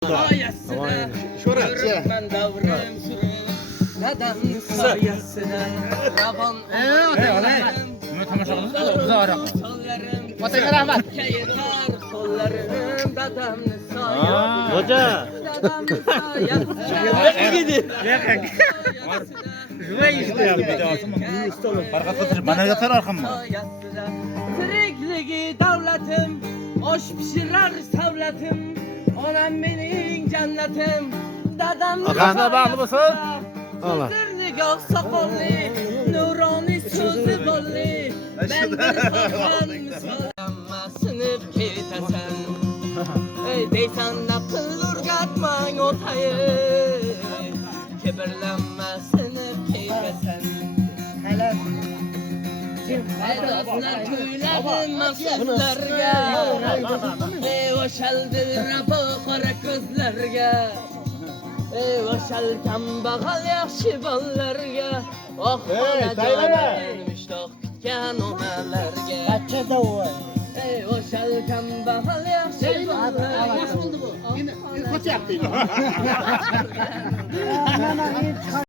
soyasida yuribman davrim surib dadamni soyasida ravon Buni tomosha qilamiz. Biz oyoq. Otaga rahmat. Yetar qo'llarim dadamni soyasida. Hoca. Dadamni soyasida. Yaqin. Shunday işte yaptı. Farqat qilib mana yotar arqamma. Tirikligi davlatim, osh pishirar savlatim, onam mening jannatim, dadam Aqana bag'li bo'lsin. Allah. Nigoh soqolli, nuroniy so'zi bolli, men bir qo'rqon misolama sinib ketasan. Ey deysan naql urgatmang o'tayim, kibrlanma sinib ketasan. Dostlar kuyladim maqsadlarga, ey o'shaldir rapo qora ko'zlarga, ey o'shal kambag'al yaxshi bolalarga, oh onajonim ishtoq kutgan onalarga. Bachchada voy. Ey o'shal kambag'al yaxshi bolalarga. Qo'chyapti.